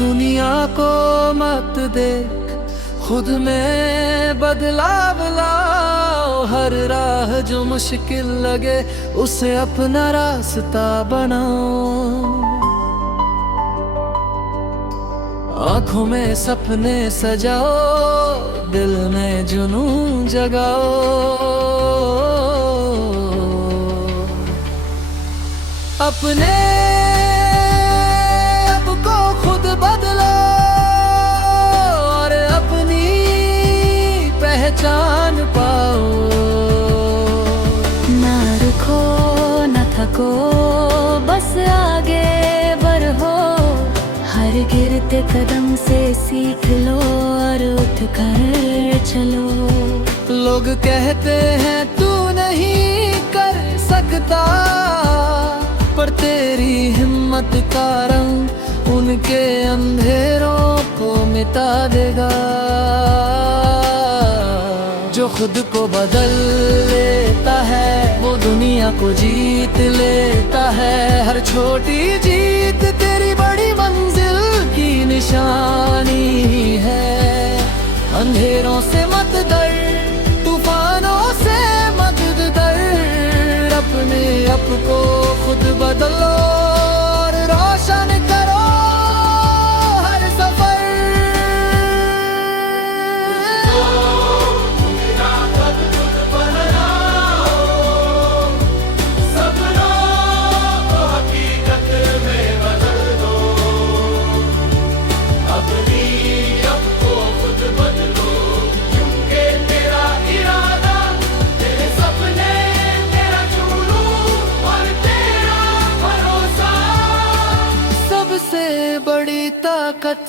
दुनिया को मत देख, खुद में बदलाव लाओ। हर राह जो मुश्किल लगे उसे अपना रास्ता बनाओ। आंखों में सपने सजाओ, दिल में जुनून जगाओ। अपने आप को खुद बदलो और अपनी पहचान पाओ। ना रुको न थको, बस आगे बढ़ो। हर गिरते कदम से सीख लो और उठ कर चलो। लोग कहते हैं तू नहीं कर सकता, पर तेरी हिम्मत का रंग उनके अंधेरों को मिटा देगा। जो खुद को बदल लेता है वो दुनिया को जीत लेता है। हर छोटी जीत तेरी बड़ी मंजिल की निशानी है। अंधेरों से मत डर, तूफानों से मत डर। अपने आप को खुद बदलो और रोशन करो हर सफर। बड़ी ताकत